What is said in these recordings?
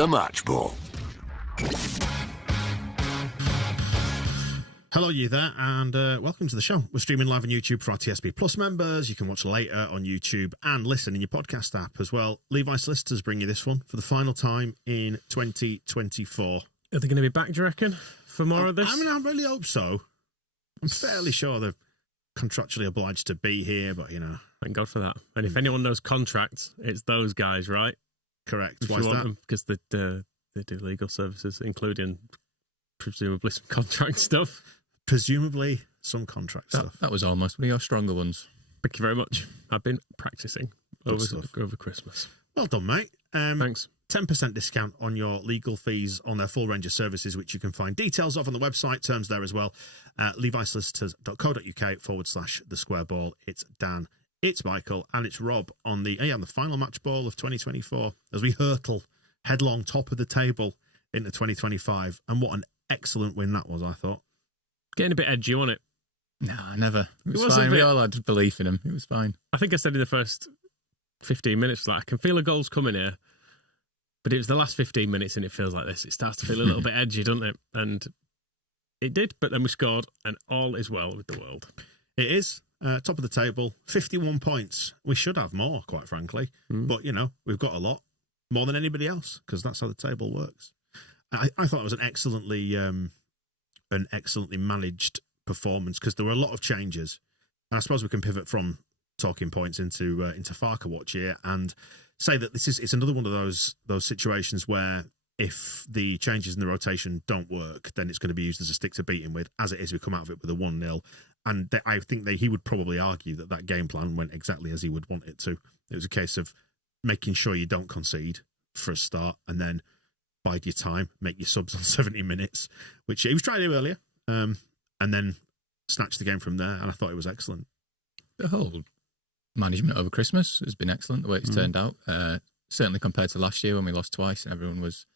The Match Ball. Hello, you there, and welcome to the show. We're streaming live on YouTube for our TSB Plus members. You can watch later on YouTube and listen in your podcast app as well. Levi Solicitors bring you this one for the final time in 2024. Are they going to be back, do you reckon, for more of this? I mean, I really hope so. I'm fairly sure they're contractually obliged to be here, but, you know. Thank God for that. And if anyone knows contracts, it's those guys, right? Correct. Why is that? Because they do legal services, including presumably some contract stuff. Presumably some contract stuff. That was almost one of your stronger ones. Thank you very much. I've been practicing over Christmas. Well done, mate. Thanks. 10% discount on your legal fees on their full range of services, which you can find details of on the website. Terms there as well. levisolicitors.co.uk/the square ball. It's Dan, it's Michael, and it's Rob on the final match ball of 2024 as we hurtle headlong top of the table into 2025. And what an excellent win that was, I thought. Getting a bit edgy, wasn't it? Nah, never. It was fine. We all had belief in him. It was fine. I think I said in the first 15 minutes, like, I can feel a goal's coming here. But it was the last 15 minutes and it feels like this. It starts to feel a little bit edgy, doesn't it? And it did, but then we scored and all is well with the world. It is. Top of the table, 51 points. We should have more, quite frankly. But, you know, we've got a lot. More than anybody else, because that's how the table works. I thought it was an excellently managed performance because there were a lot of changes. And I suppose we can pivot from talking points into Farker watch here and say that it's another one of those situations where if the changes in the rotation don't work, then it's going to be used as a stick to beat him with. As it is, we come out of it with a 1-0. And I think he would probably argue that game plan went exactly as he would want it to. It was a case of making sure you don't concede for a start and then bide your time, make your subs on 70 minutes, which he was trying to do earlier, and then snatch the game from there. And I thought it was excellent. The whole management over Christmas has been excellent, the way it's turned out. Certainly compared to last year when we lost twice and it was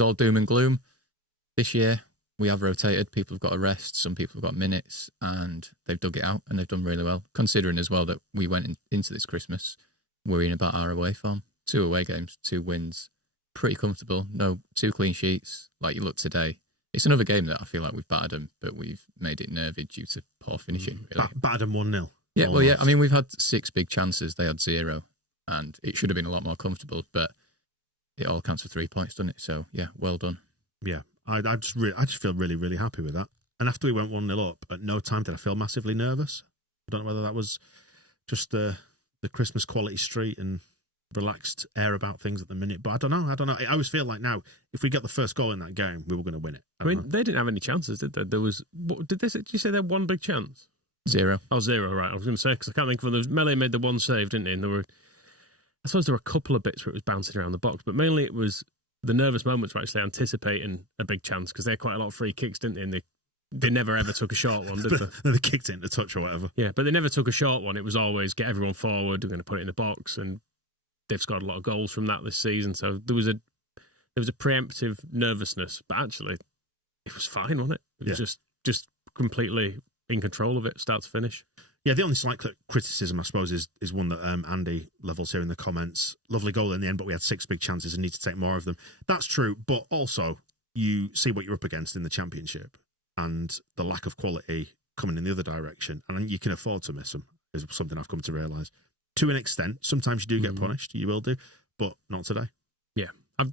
all doom and gloom. This year, we have rotated. People have got a rest. Some people have got minutes and they've dug it out and they've done really well, considering as well that we went into this Christmas worrying about our away form. 2 away games, 2 wins. Pretty comfortable. No 2 clean sheets like you look today. It's another game that I feel like we've battered them, but we've made it nervy due to poor finishing. Really. Battered them 1-0. Yeah, almost. Well, yeah. I mean, we've had 6 big chances. They had 0, and it should have been a lot more comfortable. But it all counts for 3 points, doesn't it? So yeah, well done. Yeah, I just feel really, really happy with that. And after we went 1-0 up, at no time did I feel massively nervous. I don't know whether that was just the Christmas quality street and relaxed air about things at the minute, but I don't know. I always feel like now, if we get the first goal in that game, we were going to win it. I mean, they didn't have any chances, did they? Did you say they had 1 big chance? 0. Oh, 0, right. I was going to say, because I can't think of them. Melee made the 1 save, didn't he? And I suppose there were a couple of bits where it was bouncing around the box, but mainly it was the nervous moments were actually anticipating a big chance, because they had quite a lot of free kicks, didn't they? And they never ever took a short one, did they? They kicked it into touch or whatever. Yeah, but they never took a short one. It was always get everyone forward, we're going to put it in the box, and they've scored a lot of goals from that this season. So there was a preemptive nervousness, but actually it was fine, wasn't it? It was just completely in control of it, start to finish. Yeah, the only slight criticism, I suppose, is one that Andy levels here in the comments. Lovely goal in the end, but we had 6 big chances and need to take more of them. That's true, but also you see what you're up against in the Championship and the lack of quality coming in the other direction, and you can afford to miss them, is something I've come to realise. To an extent, sometimes you do get punished, you will do, but not today. Yeah, I've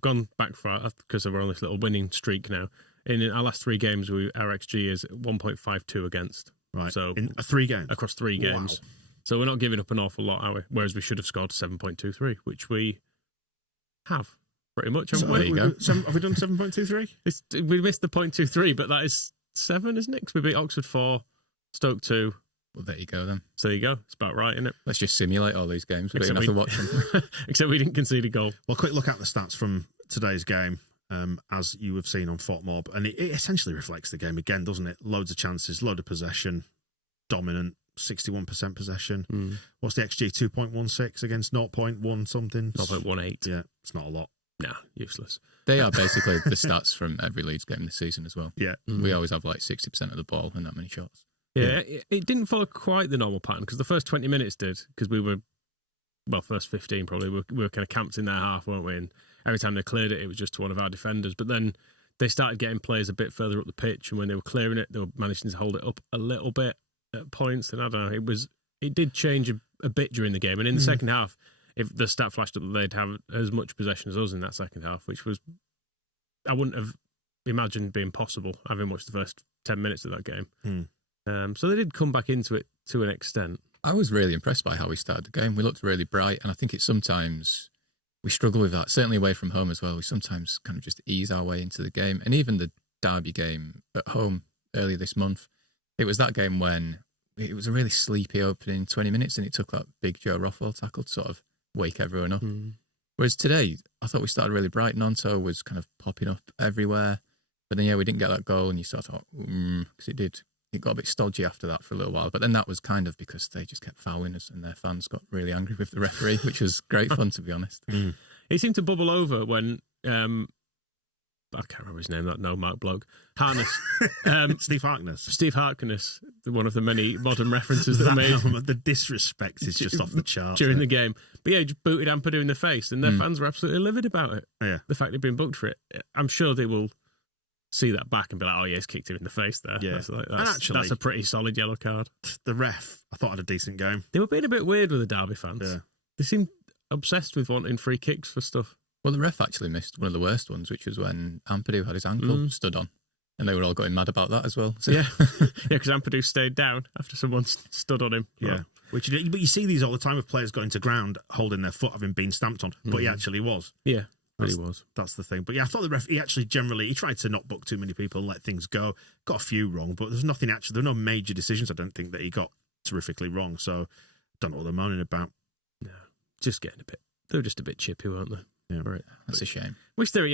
gone back for, because we're on this little winning streak now. In our last 3 games, our XG is 1.52 against. Right, so in 3 games? Across 3 games. Wow. So we're not giving up an awful lot, are we? Whereas we should have scored 7.23, which we have, pretty much. So there you go. Have we done 7.23? We missed the 0.23, but that is 7, isn't it? Because we beat Oxford 4, Stoke 2. Well, there you go then. So there you go. It's about right, isn't it? Let's just simulate all these games. We don't have to watch them. Except we didn't concede a goal. Well, quick look at the stats from today's game, as you have seen on FOTMob. And it essentially reflects the game again, doesn't it? Loads of chances, load of possession, dominant, 61% possession. What's the XG? 2.16 against 0.1 something? 0.18. Yeah, it's not a lot. Nah, useless. They are basically the stats from every Leeds game this season as well. Yeah. We always have like 60% of the ball and that many shots. Yeah, it didn't follow quite the normal pattern, because the first 20 minutes did, because we were, well, first 15 probably, we were kind of camped in their half, weren't we? And every time they cleared it was just to one of our defenders. But then they started getting players a bit further up the pitch, and when they were clearing it, they were managing to hold it up a little bit at points. And I don't know, it did change a bit during the game. And in the second half, if the stat flashed up that they'd have as much possession as us in that second half, which was, I wouldn't have imagined being possible having watched the first 10 minutes of that game. So they did come back into it to an extent. I was really impressed by how we started the game. We looked really bright, and I think it's sometimes we struggle with that, certainly away from home as well. We sometimes kind of just ease our way into the game. And even the Derby game at home earlier this month, it was that game when it was a really sleepy opening 20 minutes, and it took that big Joe Rothwell tackle to sort of wake everyone up. Whereas today, I thought we started really bright. Nonto was kind of popping up everywhere. But then, we didn't get that goal, and you sort of thought, because it got a bit stodgy after that for a little while. But then that was kind of because they just kept fouling us, and their fans got really angry with the referee, which was great fun, to be honest. He seemed to bubble over when, I can't remember his name, that no-mark bloke, Harness. Steve Harkness. Steve Harkness, one of the many modern references that made. The disrespect is just off the charts. During the game. But he just booted Ampadu in the face, and their fans were absolutely livid about it. Yeah. The fact they'd been booked for it. I'm sure they will see that back and be like, he's kicked him in the face there. Yeah. That's a pretty solid yellow card. The ref, I thought, had a decent game. They were being a bit weird with the Derby fans. Yeah. They seemed obsessed with wanting free kicks for stuff. Well, the ref actually missed one of the worst ones, which was when Ampadu had his ankle stood on. And they were all going mad about that as well. So. Yeah, because Ampadu stayed down after someone stood on him. Yeah. But you see these all the time with players going to ground holding their foot having been stamped on, but he actually was. Yeah, but he was. That's the thing. But yeah, I thought the ref, he actually generally, he tried to not book too many people and let things go. Got a few wrong, but there's nothing actually, there were no major decisions, I don't think, that he got terrifically wrong. So, don't know what they're moaning about. No, just getting they were just a bit chippy, weren't they? Yeah. Right. That's a shame. Which they're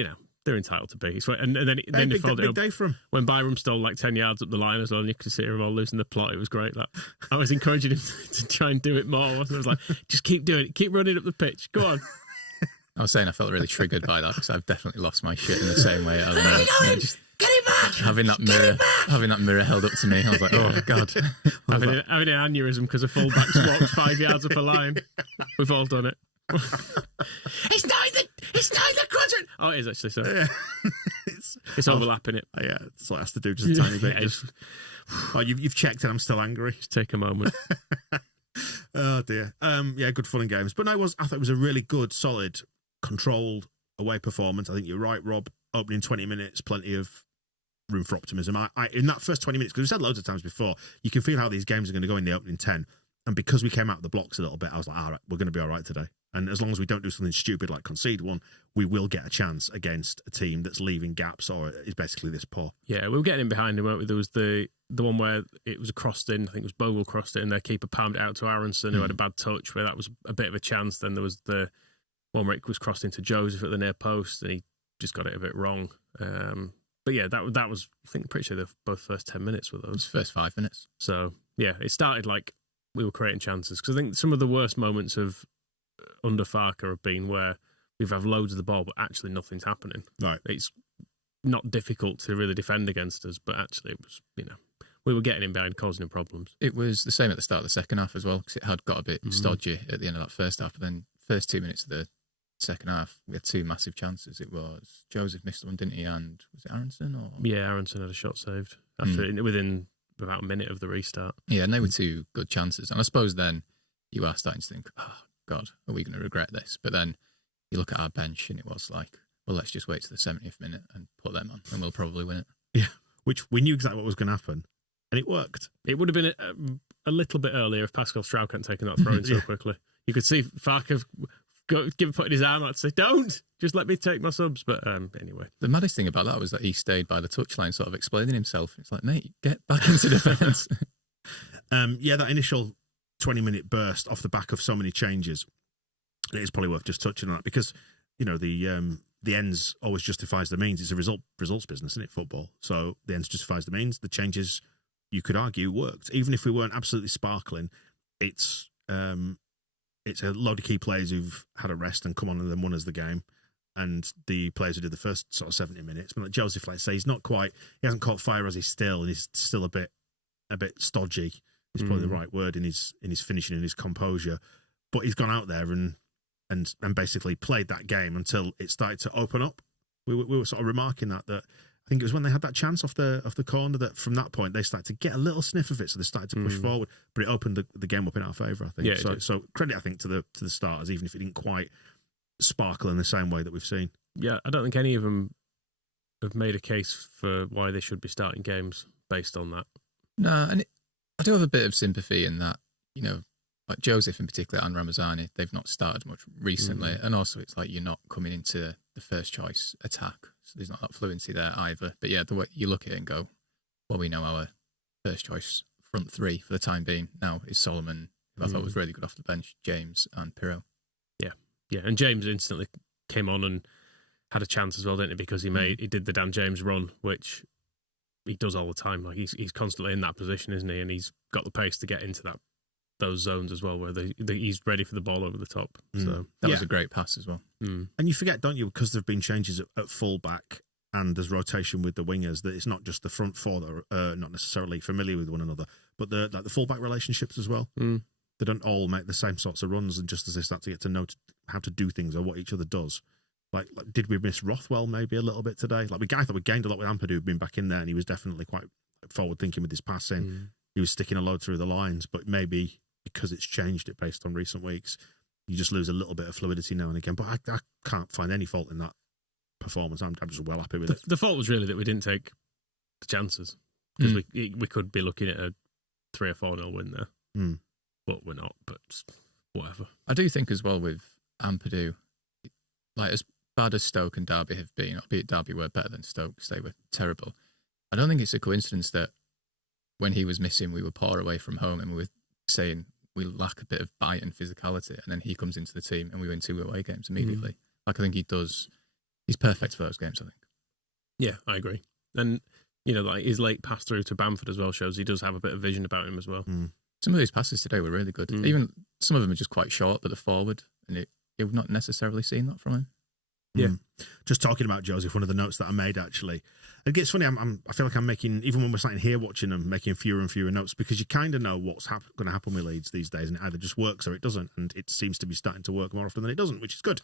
entitled to be. And then they big followed it up day for him. when Byram stole like 10 yards up the line as well, and you could see them all losing the plot. It was great. That I was encouraging him to try and do it more. I was like, just keep doing it. Keep running up the pitch. Go on. I was saying I felt really triggered by that because I've definitely lost my shit in the same way. Get it back! Having that mirror held up to me, I was like, oh God. having an aneurysm because a fullback's walked 5 yards up a line. We've all done it. It's not in the quadrant. Oh, it is actually. So it's overlapping it. Yeah, that's what it has to do, just a tiny bit. You've checked and I'm still angry. Just take a moment. Oh dear. Yeah, good fun and games. But no, I thought it was a really good, solid, controlled away performance. I think you're right, Rob. Opening 20 minutes, plenty of room for optimism. I in that first 20 minutes, because we said loads of times before, you can feel how these games are going to go in the opening 10. And because we came out of the blocks a little bit, I was like, all right, we're going to be all right today. And as long as we don't do something stupid like concede one, we will get a chance against a team that's leaving gaps or is basically this poor. Yeah, we were getting in behind him, weren't we? There was the one where it was crossed in, I think it was Bogle crossed it, and their keeper palmed it out to Aronson, who had a bad touch, where that was a bit of a chance. Then there was the one where it was crossed into Joseph at the near post, and he just got it a bit wrong. But yeah, that was, I think, pretty sure both first 10 minutes were those. First 5 minutes. So yeah, it started like we were creating chances, because I think some of the worst moments of under Farker have been where we've had loads of the ball, but actually nothing's happening. Right. It's not difficult to really defend against us, but actually it was, we were getting in behind, causing him problems. It was the same at the start of the second half as well, because it had got a bit stodgy at the end of that first half. But then first 2 minutes of the second half, we had 2 massive chances. It was Joseph missed one, didn't he? And was it Aronson? Yeah, Aronson had a shot saved within about a minute of the restart. Yeah, and they were 2 good chances. And I suppose then you are starting to think, oh, God, are we going to regret this? But then you look at our bench and it was like, well, let's just wait to the 70th minute and put them on and we'll probably win it. Yeah, which we knew exactly what was going to happen. And it worked. It would have been a little bit earlier if Pascal Strauch hadn't taken that throw in so quickly. You could see Farker putting his arm out to say, don't, just let me take my subs. But anyway. The maddest thing about that was that he stayed by the touchline sort of explaining himself. It's like, mate, get back into defence. Yeah, that initial 20-minute burst off the back of so many changes, it is probably worth just touching on that because, the ends always justifies the means. It's a results business, isn't it, football? So the ends justifies the means. The changes, you could argue, worked. Even if we weren't absolutely sparkling, it's a load of key players who've had a rest and come on and then won us the game. And the players who did the first sort of 70 minutes, but like Joseph, like say, he hasn't caught fire as he's still, and he's still a bit stodgy. Is probably the right word in his finishing and his composure. But he's gone out there and and basically played that game until it started to open up. We were sort of remarking that I think it was when they had that chance off the corner that from that point they started to get a little sniff of it, so they started to push forward. But it opened the game up in our favour, I think. Yeah, so credit, I think, to the starters, even if it didn't quite sparkle in the same way that we've seen. Yeah, I don't think any of them have made a case for why they should be starting games based on that. No, and I do have a bit of sympathy in that, like Joseph in particular and Ramazani, they've not started much recently. And also it's like you're not coming into the first choice attack. So there's not that fluency there either. But yeah, the way you look at it and go, well, we know our first choice front three for the time being now is Solomon, who I thought was really good off the bench, James and Pirro. Yeah, and James instantly came on and had a chance as well, didn't he? Because he did the Dan James run, which he does all the time. Like he's constantly in that position, isn't he? And he's got the pace to get into those zones as well, where he's ready for the ball over the top. So that was a great pass as well. And you forget, don't you, because there have been changes at full back and there's rotation with the wingers, that it's not just the front four that are not necessarily familiar with one another, but the full back relationships as well. They don't all make the same sorts of runs, and just as they start to get to know how to do things or what each other does. Like did we miss Rothwell maybe a little bit today? Like I thought we gained a lot with Ampadu being back in there, and he was definitely quite forward thinking with his passing. He was sticking a load through the lines, but maybe because it's changed it based on recent weeks, you just lose a little bit of fluidity now and again. But I can't find any fault in that performance. I'm just well happy with it. The fault was really that we didn't take the chances, because we could be looking at a 3 or 4-0 win there. But we're not, but whatever. I do think as well with Ampadu, like as bad as Stoke and Derby have been, albeit Derby were better than Stoke because they were terrible, I don't think it's a coincidence that when he was missing, we were poor away from home and we were saying we lack a bit of bite and physicality, and then he comes into the team and we win 2 away games immediately. Like I think he's perfect for those games, I think. Yeah, I agree. And, like his late pass through to Bamford as well shows he does have a bit of vision about him as well. Some of these passes today were really good. Even some of them are just quite short, but they're forward, and you've not necessarily seen that from him. Yeah. Just talking about Joseph, one of the notes that I made actually, it gets funny. I feel like I'm making, even when we're sitting here watching them, making fewer and fewer notes, because you kind of know what's going to happen with Leeds these days, and it either just works or it doesn't, and it seems to be starting to work more often than it doesn't, which is good.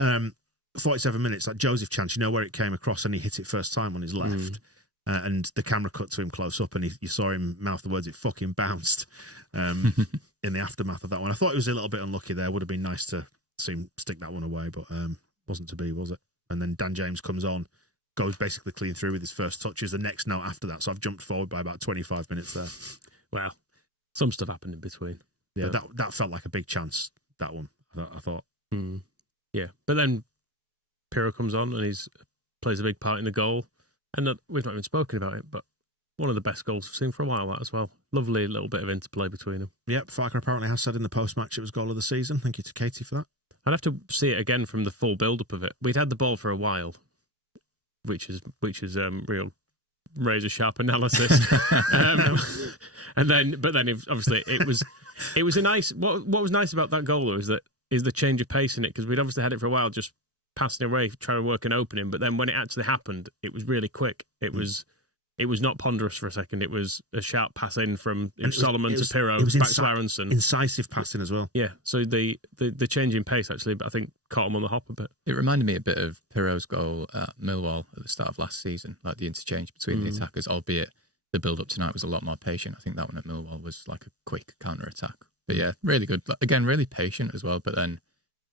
47 minutes, that Joseph chance, where it came across and he hit it first time on his left. And the camera cut to him close up, and you saw him mouth the words, "It fucking bounced," in the aftermath of that one. I thought it was a little bit unlucky there. Would have been nice to see him stick that one away, but wasn't to be, was it? And then Dan James comes on, goes basically clean through with his first touches. The next note after that, so I've jumped forward by about 25 minutes there. Well, some stuff happened in between. Yeah, that felt like a big chance, that one, I thought. Yeah, but then Pirro comes on and plays a big part in the goal. And we've not even spoken about it, but one of the best goals we've seen for a while, that as well. Lovely little bit of interplay between them. Yep, Farker apparently has said in the post-match it was goal of the season. Thank you to Katie for that. I'd have to see it again from the full build-up of it. We'd had the ball for a while, which is real razor-sharp analysis. But then obviously it was a nice. What was nice about that goal though is the change of pace in it, because we'd obviously had it for a while, just passing away, trying to work an opening, but then when it actually happened, it was really quick. It was not ponderous for a second. It was a sharp pass in from Solomon to Pirro, back to Aronson. Incisive passing as well. Yeah, so the change in pace actually, I think, caught him on the hop a bit. It reminded me a bit of Pirro's goal at Millwall at the start of last season, like the interchange between the attackers, albeit the build-up tonight was a lot more patient. I think that one at Millwall was like a quick counter-attack. But yeah, really good. Again, really patient as well, but then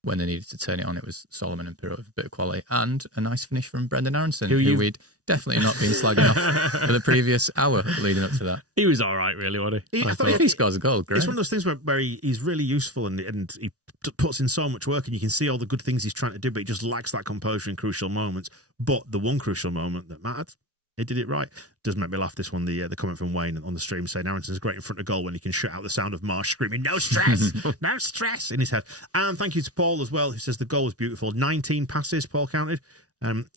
when they needed to turn it on, it was Solomon and Pirro with a bit of quality, and a nice finish from Brendan Aronson, who we'd definitely not been slagging off for the previous hour leading up to that. He was all right, really, wasn't he? If he scores a goal, great. It's one of those things where he's really useful and he puts in so much work, and you can see all the good things he's trying to do, but he just lacks that composure in crucial moments. But the one crucial moment that mattered, he did it right. Does make me laugh, this one, the comment from Wayne on the stream saying Aronson's great in front of goal when he can shut out the sound of Marsh screaming, "No stress, no stress," in his head. And thank you to Paul as well, who says the goal was beautiful. 19 passes, Paul counted,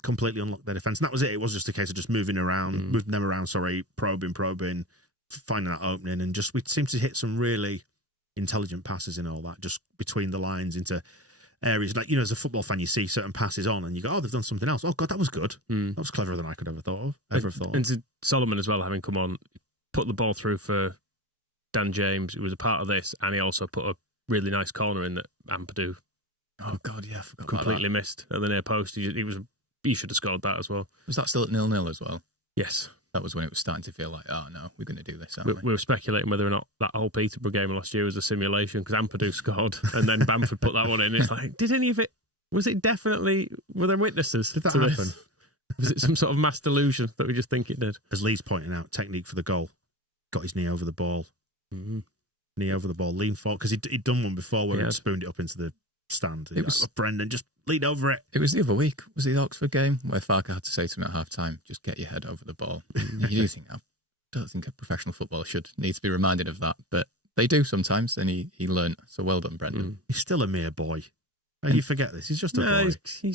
completely unlocked their defence. And that was it. It was just a case of just moving them around, probing, finding that opening. And just we seemed to hit some really intelligent passes in all that, just between the lines into areas. Like, as a football fan, you see certain passes on and you go, oh, they've done something else. Oh, God, that was good. That was cleverer than I could ever thought of. And to Solomon as well, having come on, put the ball through for Dan James, who was a part of this, and he also put a really nice corner in that Ampadu Oh God, yeah, I forgot completely about missed at the near post. He should have scored that as well. that. Was that still at 0-0 as well? Yes. That was when it was starting to feel like, oh no, we're going to do this, We aren't we? were speculating whether or not that whole Peterborough game last year was a simulation because Ampadu scored and then Bamford put that one in. It's like, did any of it? Was it definitely? Were there witnesses? Did that to happen? this? Was it some sort of mass delusion that we just think it did? As Lee's pointing out, technique for the goal. Got his knee over the ball. Mm-hmm. Knee over the ball, lean forward. Because he'd done one before where Yeah. he'd spooned it up into the stand. It was- Brendan, just lean over it. It was the other week. Was it the Oxford game where Farker had to say to him at half time, just get your head over the ball? You do think, I don't think a professional footballer should need to be reminded of that, but they do sometimes, and he learned. So well done, Brendan. He's still a mere boy. You forget this. He's just a boy.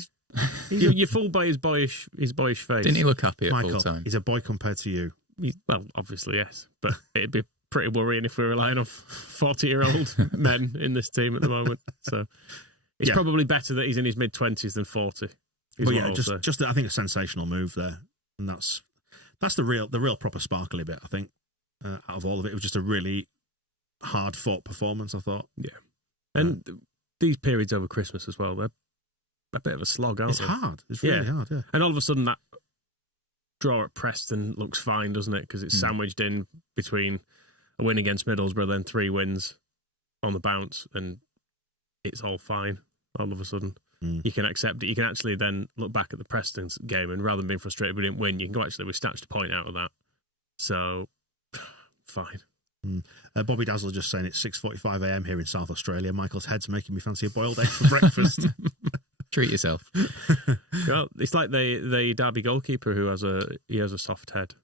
You're fooled by his boyish face. Didn't he look happy at Michael, full time? he's a boy compared to you. Well, obviously, yes. But it'd be pretty worrying if we're relying on 40-year-old men in this team at the moment. So it's probably better that he's in his mid-20s than 40. But yeah, just I think a sensational move there. And that's the real proper sparkly bit, I think, out of all of it. It was just a really hard-fought performance, I thought. Yeah. And these periods over Christmas as well, they're a bit of a slog, aren't It's they? hard. It's really hard, yeah. And all of a sudden that draw at Preston looks fine, doesn't it? Because it's sandwiched in between a win against Middlesbrough, then 3 wins on the bounce, and it's all fine all of a sudden. You can accept it. You can actually then look back at the Preston game, and rather than being frustrated we didn't win, you can go, actually, we snatched a point out of that. So, fine. Bobby Dazzler just saying it's 6:45 a.m. here in South Australia. Michael's head's making me fancy a boiled egg for breakfast. Treat yourself. Well, it's like the Derby goalkeeper who has a soft head.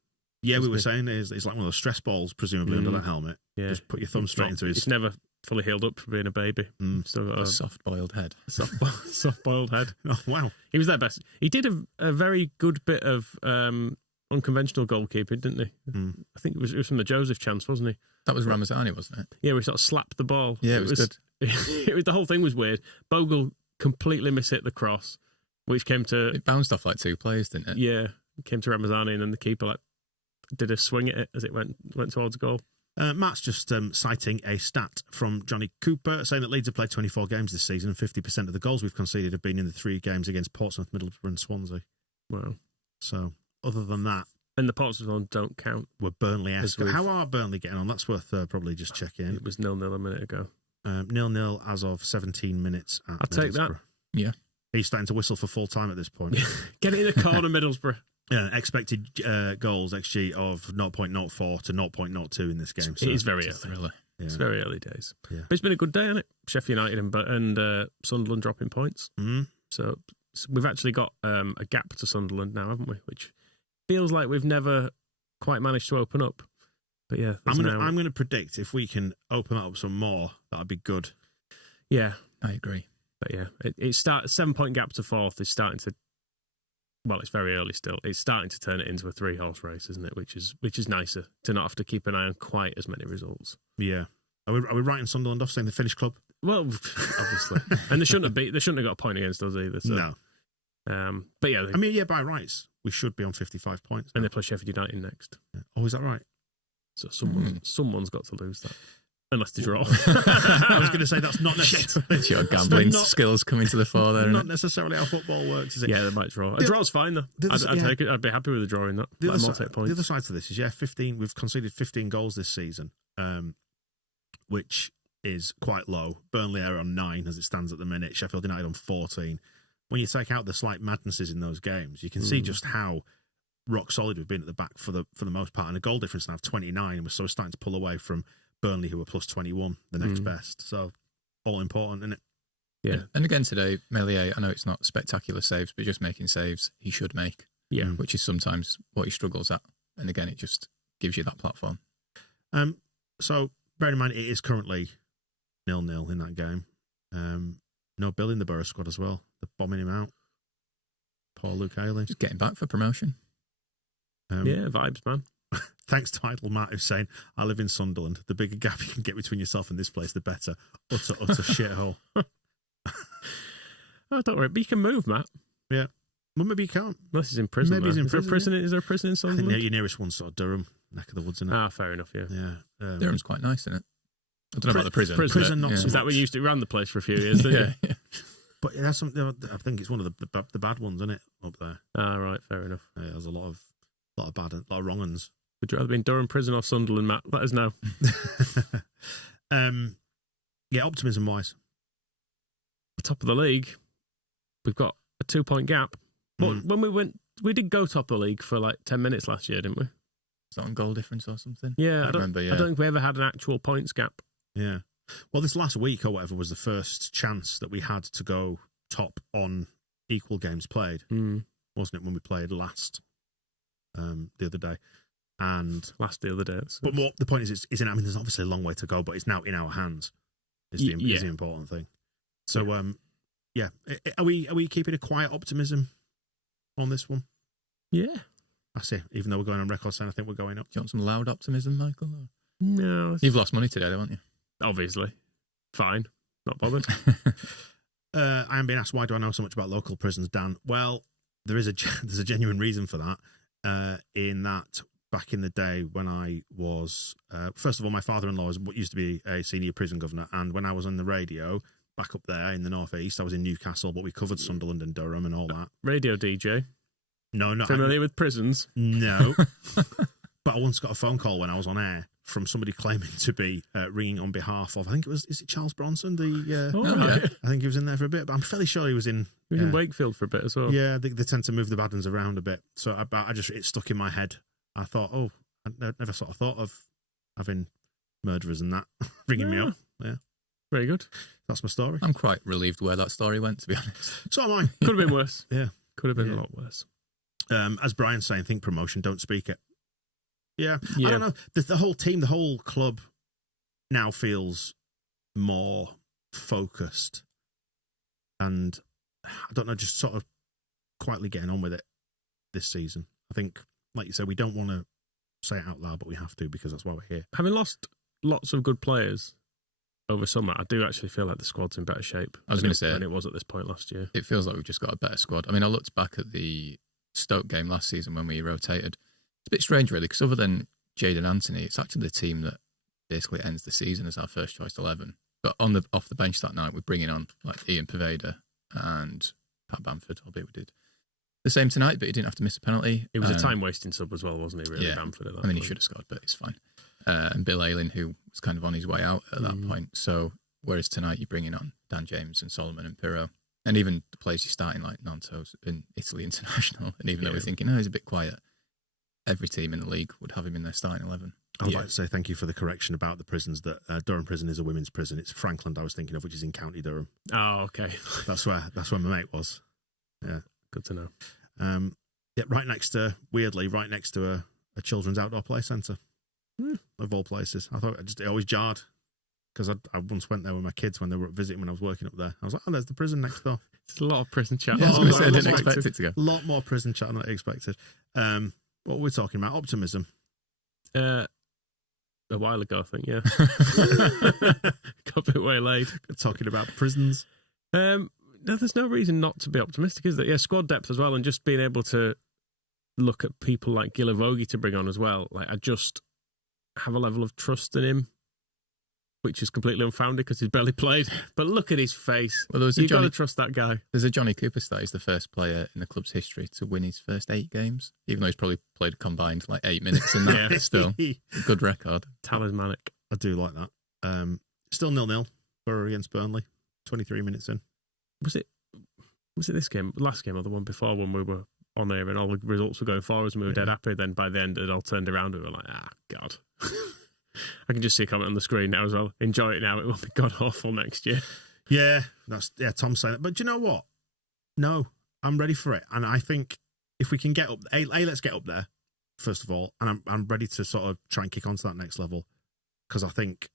Yeah, we were saying it's like one of those stress balls, presumably, under that helmet. Yeah. Just put your thumb straight into his... It's never fully healed up from being a baby. Still got A soft-boiled head. soft-boiled head. Oh, wow. He was their best. He did a very good bit of unconventional goalkeeping, didn't he? I think it was from the Joseph chance, wasn't he? That was Ramazani, wasn't it? Yeah, we sort of slapped the ball. Yeah, it was good. It was, the whole thing was weird. Bogle completely mishit the cross, which came to... It bounced off like 2 players, didn't it? Yeah, came to Ramazani, and then the keeper did a swing at it as it went towards goal. Matt's just citing a stat from Johnny Cooper saying that Leeds have played 24 games this season and 50% of the goals we've conceded have been in the 3 games against Portsmouth, Middlesbrough and Swansea. Wow. So, other than that... And the Portsmouth ones don't count. We're Burnley-esque. How are Burnley getting on? That's worth probably just checking. It was 0-0 a minute ago. 0-0 as of 17 minutes at I'll take that. Yeah. He's starting to whistle for full time at this point. Get it in the corner, Middlesbrough. Expected goals, XG of 0.04 to 0.02 in this game. So it is very It's a early. thriller. Yeah. It's very early days. Yeah. But it's been a good day, hasn't it? Sheffield United and Sunderland dropping points. So we've actually got a gap to Sunderland now, haven't we? Which feels like we've never quite managed to open up. But yeah, I'm gonna predict if we can open that up some more, that'd be good. Yeah, I agree. but yeah, it starts 7-point gap to 4th is starting to. Well, it's very early still. It's starting to turn it into a 3-horse race, isn't it? Which is nicer to not have to keep an eye on quite as many results. Yeah, are we writing Sunderland off saying the Finnish club? Well, obviously, and they shouldn't have got a point against us either. So. No, but yeah, I mean, by rights we should be on 55 points, and they play Sheffield United next. Yeah. Oh, is that right? So someone's got to lose that, unless they draw. I was going to say that's not necessarily. It's your gambling skills coming to the fore there. Not necessarily how football works, is it? Yeah, they might draw. A draw's fine though. I'd take it. I'd be happy with a draw in that. The Take points. the other side to this is 15. We've conceded 15 goals this season, which is quite low. Burnley are on 9 as it stands at the minute. Sheffield United on 14. When you take out the slight madnesses in those games, you can see just how rock solid we've been at the back for the most part. And a goal difference now of 29, and so we're starting to pull away from Burnley, who were plus 21, the next best. So all important, isn't it? Yeah. And again today, Meslier, I know it's not spectacular saves, but just making saves he should make. Yeah. Which is sometimes what he struggles at. And again, it just gives you that platform. So bear in mind, it is currently 0-0 in that game. No Bill in the Borough squad as well. They're bombing him out. Poor Luke Haley. Just getting back for promotion. Yeah, vibes, man. Thanks to Idle Matt, who's saying, I live in Sunderland. The bigger gap you can get between yourself and this place, the better. Utter shithole. Oh, don't worry. But you can move, Matt. Yeah. Well, maybe you can't. Unless he's in prison. Maybe he's in Is there a prison, Is there a prison in I Sunderland? think your nearest one's sort of Durham, neck of the woods, isn't it? Ah, fair enough, yeah. Yeah. Durham's quite nice, isn't it? I don't know about the prison. Prison, not yeah. so Is that when you used to run the place for a few years, didn't you? Yeah. But that's something. I think it's one of the bad ones, isn't it? Up there. Ah, right, fair enough. Yeah, there's a lot of bad, a lot of wrong uns. Would you rather be in Durham Prison or Sunderland, Matt? Let us know. Yeah, optimism wise. Top of the league, we've got a 2-point gap. But when we did go top of the league for like 10 minutes last year, didn't we? Is that on goal difference or something? Yeah, I remember. Yeah, I don't think we ever had an actual points gap. Yeah. Well, this last week or whatever was the first chance that we had to go top on equal games played, wasn't it? When we played last the other day, the other day. But the point is, I mean, there's obviously a long way to go, but it's now in our hands. Is the important thing. So, yeah, are we keeping a quiet optimism on this one? Yeah, I see. Even though we're going on record saying I think we're going up. Do you want some loud optimism, Michael? Or? No, You've lost money today, haven't you? Obviously, fine, not bothered. I am being asked why do I know so much about local prisons, Dan? Well, there's a genuine reason for that. In that, back in the day when I was, first of all, my father-in-law was what used to be a senior prison governor, and when I was on the radio back up there in the northeast, I was in Newcastle, but we covered Sunderland and Durham and all that. Radio DJ. No, not familiar with prisons. No, but I once got a phone call when I was on air from somebody claiming to be ringing on behalf of, I think is it Charles Bronson? Right. I think he was in there for a bit, but I'm fairly sure he was in. He was in Wakefield for a bit as well. Yeah, they tend to move the bad ones around a bit, so it stuck in my head. I thought, I never sort of thought of having murderers and that ringing me up. Yeah, very good. That's my story. I'm quite relieved where that story went, to be honest. So am I. Could have been worse. Yeah, could have been a lot worse. As Brian's saying, think promotion, don't speak it. Yeah. I don't know. The whole team, the whole club now feels more focused, and I don't know, just sort of quietly getting on with it this season. I think, like you said, we don't want to say it out loud, but we have to because that's why we're here. Having lost lots of good players over summer, I do actually feel like the squad's in better shape. I was going to say, than it was at this point last year. It feels like we've just got a better squad. I mean, I looked back at the Stoke game last season when we rotated. It's a bit strange, really, because other than Jadon Anthony, it's actually the team that basically ends the season as our first choice 11. But off the bench that night, we're bringing on like Ian Poveda and Pat Bamford, albeit we did the same tonight, but he didn't have to miss a penalty. He was a time-wasting sub as well, wasn't he, really, yeah, Bamford at that I mean, point. he should have scored, but it's fine. And Bill Ayling, who was kind of on his way out at that point. So, whereas tonight you're bringing on Dan James and Solomon and Pirro, and even the players you're starting like Nanto's in Italy International, and even though we're thinking, he's a bit quiet, every team in the league would have him in their starting 11. I'd like to say thank you for the correction about the prisons, that Durham Prison is a women's prison. It's Frankland I was thinking of, which is in County Durham. Oh, okay. That's where my mate was. Yeah. Good to know. Yeah, weirdly, right next to a children's outdoor play centre, of all places. I thought it always jarred, because I once went there with my kids when they were visiting when I was working up there. I was like, there's the prison next door. It's a lot of prison chat. Yeah, I didn't expect it to go. A lot more prison chat than I expected. What were we talking about? Optimism. A while ago, I think, yeah. Got a bit waylaid. Talking about prisons. No, there's no reason not to be optimistic, is there? Yeah, squad depth as well, and just being able to look at people like Gilavogi to bring on as well. Like, I just have a level of trust in him, which is completely unfounded because he's barely played. But look at his face. Well, you've got to trust that guy. There's a Johnny Cooper stat. He's the first player in the club's history to win his first 8 games, even though he's probably played combined like 8 minutes in that. Yeah. Still, a good record. Talismanic. I do like that. Still 0-0 for against Burnley. 23 minutes in. Was it this game, last game, or the one before, when we were on there and all the results were going forwards and we were dead happy? Then by the end, it all turned around and we were like, God. I can just see a comment on the screen now as well. Enjoy it now. It will be god awful next year. Yeah, Tom's saying that. But do you know what? No, I'm ready for it. And I think if we can get up, let's get up there, first of all. And I'm ready to sort of try and kick on to that next level, because I think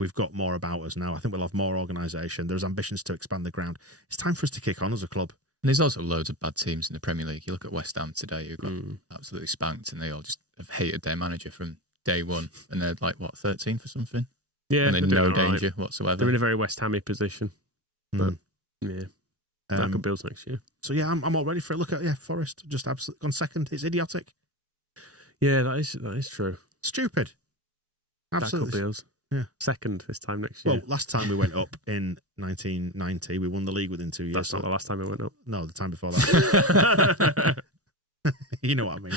we've got more about us now. I think we'll have more organisation. There's ambitions to expand the ground. It's time for us to kick on as a club. And there's also loads of bad teams in the Premier League. You look at West Ham today, who got absolutely spanked, and they all just have hated their manager from day one. And they're like, 13th or something? Yeah. And they're no danger whatsoever. They're in a very West Hammy position. But, yeah. That could be us next year. So, yeah, I'm all ready for it. Look at, Forest, just absolutely gone second. It's idiotic. Yeah, that is true. Stupid. Absolutely. That could be us. Yeah. Second this time next year. Well, last time we went up in 1990, we won the league within 2 years. That's not the last time we went up. No, the time before that. You know what I mean.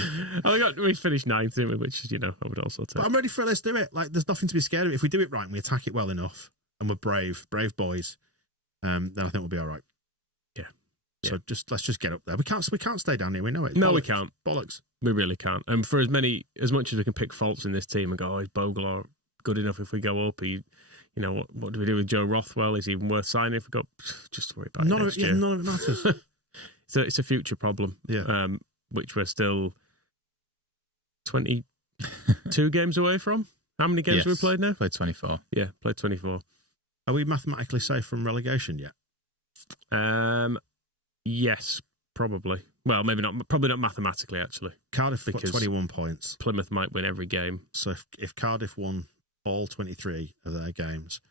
We finished 9th, didn't we? Which, I would also take. But I'm ready for it. Let's do it. Like, there's nothing to be scared of. If we do it right and we attack it well enough and we're brave boys, then I think we'll be all right. Yeah. So let's just get up there. We can't stay down here. We know it. No, Bollocks. we can't. Bollocks. We really can't. And for as much as we can pick faults in this team and go, is Bogle good enough if we go up? What do we do with Joe Rothwell? Is he even worth signing if we go? Just worry about it next year. None of it matters. So it's a future problem. Yeah. Which we're still 22 games away from. How many games have we played now? Played 24. Yeah, played 24. Are we mathematically safe from relegation yet? Yes, probably. Well, maybe not. Probably not mathematically, actually. Cardiff got 21 points. Plymouth might win every game. So if Cardiff won all 23 of their games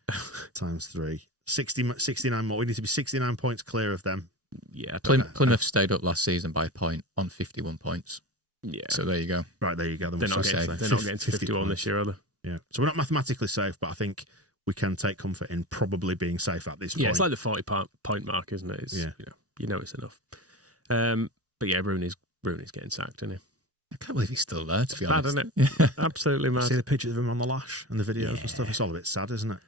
times 3, 69 more. We need to be 69 points clear of them. Yeah, Plymouth stayed up last season by a point on 51 points. Yeah. So there you go. Right, there you go. They're not getting to 51 this year, are they? Yeah. So we're not mathematically safe, but I think we can take comfort in probably being safe at this point. Yeah, it's like the 40-point mark, isn't it? It's, it's enough. But yeah, Rooney's getting sacked, isn't he? I can't believe he's still there, to be honest. Mad, isn't it? Absolutely mad. See the pictures of him on the lash and the videos and stuff. It's all a bit sad, isn't it?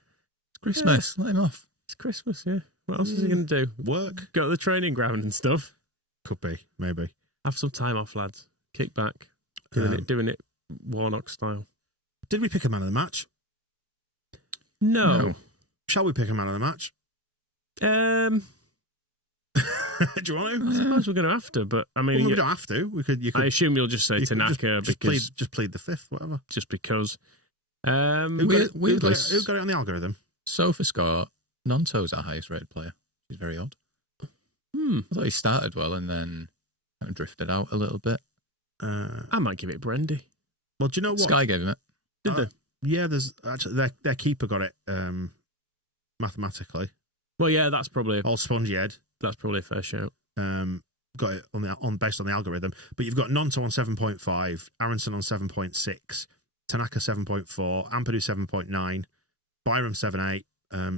It's Christmas. Let him off. It's Christmas, yeah. What else is he going to do? Work. Go to the training ground and stuff. Could be, maybe. Have some time off, lads. Kick back. Doing it Warnock style. Did we pick a man of the match? No. Shall we pick a man of the match? Do you want to? I suppose we're going to have to, but I mean, we don't have to. We could. I assume you'll just say Tanaka because just plead the fifth, whatever. Just because. Who got it on the algorithm? SofaScore, Nonto's our highest rated player. He's very odd. I thought he started well and then kind of drifted out a little bit. I might give it Brendy. Well, do you know what? Sky gave him it. Did they? Yeah, there's actually their keeper got it mathematically. Well, yeah, that's probably all spongy head. That's probably a fair shout. Got it based on the algorithm, but you've got Nonto on 7.5, Aronson on 7.6, Tanaka 7.4, Ampadu 7.9, Byram 7.8,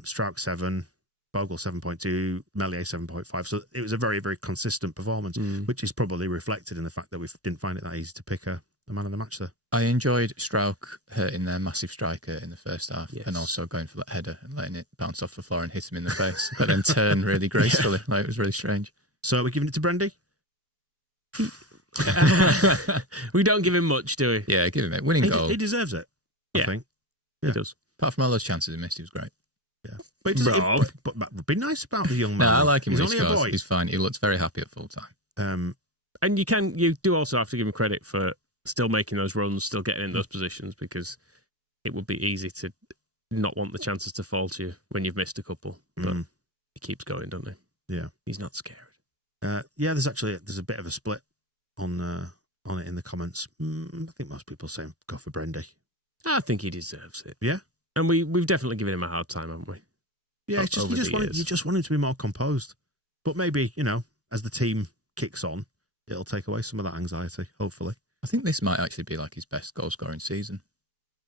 Strauch 7, Bogle 7.2, Melier 7.5. So it was a very, very consistent performance, which is probably reflected in the fact that we didn't find it that easy to pick a man of the match there. I enjoyed Strauch hurting their massive striker in the first half and also going for that header and letting it bounce off the floor and hit him in the face, but then turn really gracefully. Like, it was really strange. So are we giving it to Brendy? We don't give him much, do we? Yeah, give him it. Winning goal. He deserves it, I think. He does. Apart from all those chances he missed, he was great. Yeah. But be nice about the young man. No, I like him. He's when only he scores. a boy. He's fine. He looks very happy at full time. And you do also have to give him credit for still making those runs, still getting in those positions, because it would be easy to not want the chances to fall to you when you've missed a couple. But he keeps going, doesn't he? Yeah. He's not scared. There's a bit of a split on it in the comments. I think most people say go for Brendy. I think he deserves it. Yeah. And we've definitely given him a hard time, haven't we? Yeah, it's just, you just want him to be more composed. But maybe, as the team kicks on, it'll take away some of that anxiety, hopefully. I think this might actually be like his best goal-scoring season,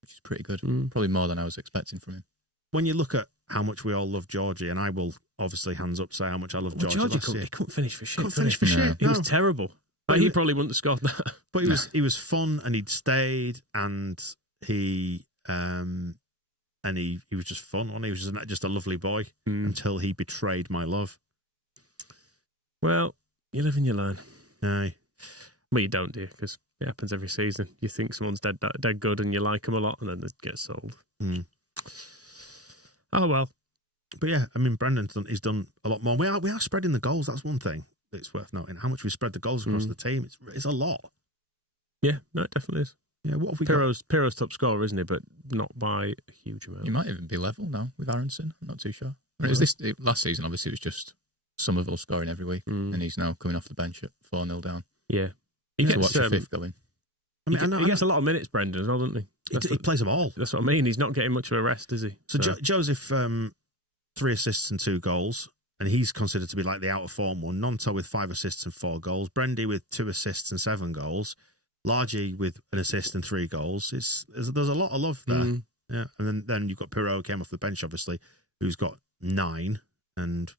which is pretty good. Probably more than I was expecting from him. When you look at how much we all love Georgie, and I will obviously hands up say how much I love Georgie. He couldn't finish for shit. Shit. He was terrible. But he probably wouldn't have scored that. But he was fun, and he'd stayed, and he was just fun. Wasn't he? He was just a lovely boy until he betrayed my love. Well, you live and you learn. Aye. Well, you don't, do you? Because it happens every season. You think someone's dead good and you like them a lot, and then they get sold. Oh, well. But yeah, I mean, he's done a lot more. We are spreading the goals. That's one thing that's worth noting. How much we spread the goals across the team. It's a lot. Yeah, no, it definitely is. Yeah, what have we Pirro's top scorer, isn't he? But not by a huge amount. He might even be level now with Aronson. I'm not too sure. Last season, obviously, it was just Somerville scoring every week, and he's now coming off the bench at 4-0 down. Yeah. He gets watch the fifth going. He gets a lot of minutes, Brendan, as well, doesn't he? He plays them all. That's what I mean. He's not getting much of a rest, is he? So Joseph, 3 assists and 2 goals, and he's considered to be like the out of form one. Nonto with 5 assists and 4 goals. Brendy with 2 assists and 7 goals. Largy with an assist and 3 goals. There's a lot of love there. yeah. And then you've got Pirot, who came off the bench, obviously, who's got 9, and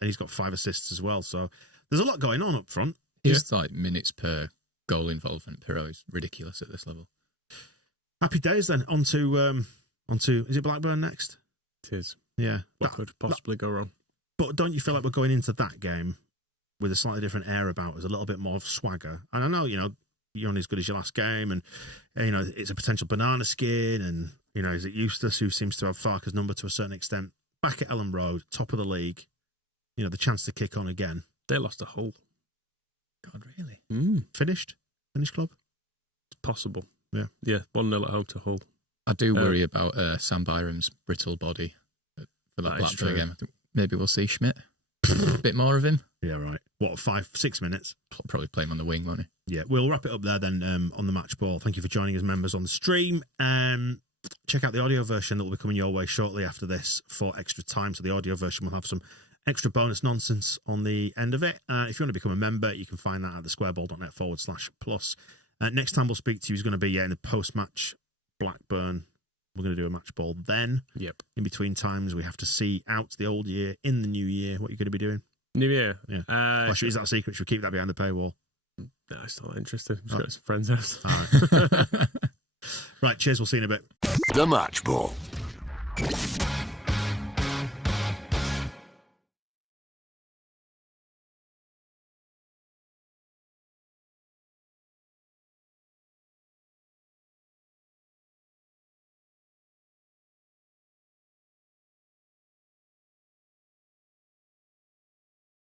he's got 5 assists as well. So there's a lot going on up front. His like minutes per goal involvement, Pirot, is ridiculous at this level. Happy days then. On to is it Blackburn next? It is. Yeah. What could possibly go wrong? But don't you feel like we're going into that game with a slightly different air about us, a little bit more of swagger? And I know, you're only as good as your last game, and it's a potential banana skin, and is it Eustace who seems to have Farke's number to a certain extent? Back at Ellen Road, top of the league, the chance to kick on again. They lost a Hull. God, really? Finished club? It's possible. Yeah. 1-0 at home to Hull. I do worry about Sam Byram's brittle body for that Blackburn game. I think maybe we'll see Schmidt. A bit more of him. Yeah, right. What, 5-6 minutes? Probably play him on the wing, won't he? Yeah, we'll wrap it up there then on the match ball. Thank you for joining us, members, on the stream. Check out the audio version that will be coming your way shortly after this for extra time. So the audio version will have some extra bonus nonsense on the end of it. If you want to become a member, you can find that at thesquareball.net/plus. Next time we'll speak to you is going to be in the post-match Blackburn. We're going to do a match ball then. Yep. In between times, we have to see out the old year in the new year. What are you going to be doing? New year? Yeah. Is that a secret? Should we keep that behind the paywall? No, I'm still not interested. I'm just going to some friends' house. All right. Right, cheers. We'll see you in a bit. The match ball.